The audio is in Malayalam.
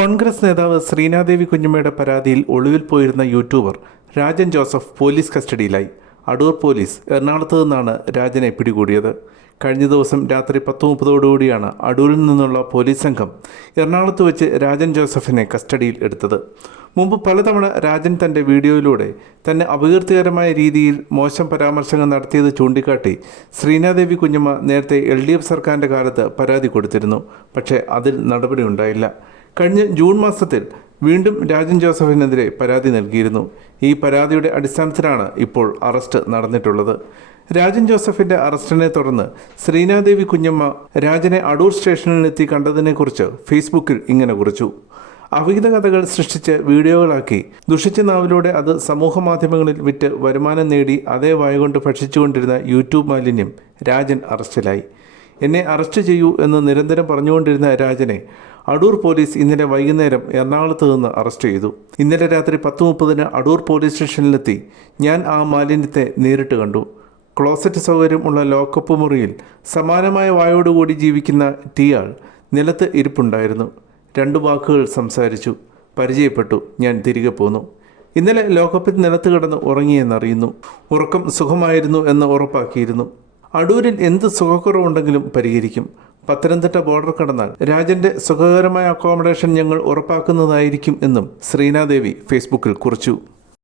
കോൺഗ്രസ് നേതാവ് ശ്രീനാദേവി കുഞ്ഞമ്മയുടെ പരാതിയിൽ ഒളിവിൽ പോയിരുന്ന യൂട്യൂബർ രാജൻ ജോസഫ് പോലീസ് കസ്റ്റഡിയിലായി. അടൂർ പോലീസ് എറണാകുളത്ത് നിന്നാണ് രാജനെ പിടികൂടിയത്. കഴിഞ്ഞ ദിവസം രാത്രി 10:30 അടൂരിൽ നിന്നുള്ള പോലീസ് സംഘം എറണാകുളത്ത് വെച്ച് രാജൻ ജോസഫിനെ കസ്റ്റഡിയിൽ എടുത്തത്. മുമ്പ് പലതവണ രാജൻ തൻ്റെ വീഡിയോയിലൂടെ തന്നെ അപകീർത്തികരമായ രീതിയിൽ മോശം പരാമർശങ്ങൾ നടത്തിയത് ചൂണ്ടിക്കാട്ടി ശ്രീനാദേവി കുഞ്ഞമ്മ നേരത്തെ LDF സർക്കാരിൻ്റെ കാലത്ത് പരാതി കൊടുത്തിരുന്നു. പക്ഷേ അതിൽ നടപടിയുണ്ടായില്ല. കഴിഞ്ഞ ജൂൺ മാസത്തിൽ വീണ്ടും രാജൻ ജോസഫിനെതിരെ പരാതി നൽകിയിരുന്നു. ഈ പരാതിയുടെ അടിസ്ഥാനത്തിലാണ് ഇപ്പോൾ അറസ്റ്റ് നടന്നിട്ടുള്ളത്. രാജൻ ജോസഫിൻ്റെ അറസ്റ്റിനെ തുടർന്ന് ശ്രീനാദേവി കുഞ്ഞമ്മ രാജനെ അടൂർ സ്റ്റേഷനിലെത്തി കണ്ടതിനെക്കുറിച്ച് ഫേസ്ബുക്കിൽ ഇങ്ങനെ കുറിച്ചു. അവിഹിത കഥകൾ സൃഷ്ടിച്ച് വീഡിയോകളാക്കി ദുഷിച്ച നാവിലൂടെ അത് സമൂഹ മാധ്യമങ്ങളിൽ വിറ്റ് വരുമാനം നേടി അതേ വായുകൊണ്ട് ഭക്ഷിച്ചുകൊണ്ടിരുന്ന യൂട്യൂബ് മാലിന്യം രാജൻ അറസ്റ്റിലായി. എന്നെ അറസ്റ്റ് ചെയ്യൂ എന്ന് നിരന്തരം പറഞ്ഞുകൊണ്ടിരുന്ന രാജനെ അടൂർ പോലീസ് ഇന്നലെ വൈകുന്നേരം എറണാകുളത്ത് നിന്ന് അറസ്റ്റ് ചെയ്തു. ഇന്നലെ രാത്രി 10:30 അടൂർ പോലീസ് സ്റ്റേഷനിലെത്തി ഞാൻ ആ മാലിന്യത്തെ നേരിട്ട് കണ്ടു. ക്ലോസറ്റ് സൗകര്യം ഉള്ള ലോക്കപ്പ് മുറിയിൽ സമാനമായ വായോടുകൂടി ജീവിക്കുന്ന ടിയാൾ നിലത്ത് ഇരിപ്പുണ്ടായിരുന്നു. 2 വാക്കുകൾ സംസാരിച്ചു. പരിചയപ്പെട്ടു. ഞാൻ തിരികെ പോന്നു. ഇന്നലെ ലോക്കപ്പിൽ നിലത്ത് കിടന്ന് ഉറങ്ങിയെന്നറിയുന്നു. ഉറക്കം സുഖമായിരുന്നു എന്ന് ഉറപ്പാക്കിയിരുന്നു. അടൂരിൽ എന്ത് സുഖക്കുറവുണ്ടെങ്കിലും പരിഹരിക്കും. പത്തനംതിട്ട ബോർഡർ കടന്നാൽ രാജൻ്റെ സുഖകരമായ അക്കോമഡേഷൻ ഞങ്ങൾ ഉറപ്പാക്കുന്നതായിരിക്കും എന്നും ശ്രീനാദേവി ഫേസ്ബുക്കിൽ കുറിച്ചു.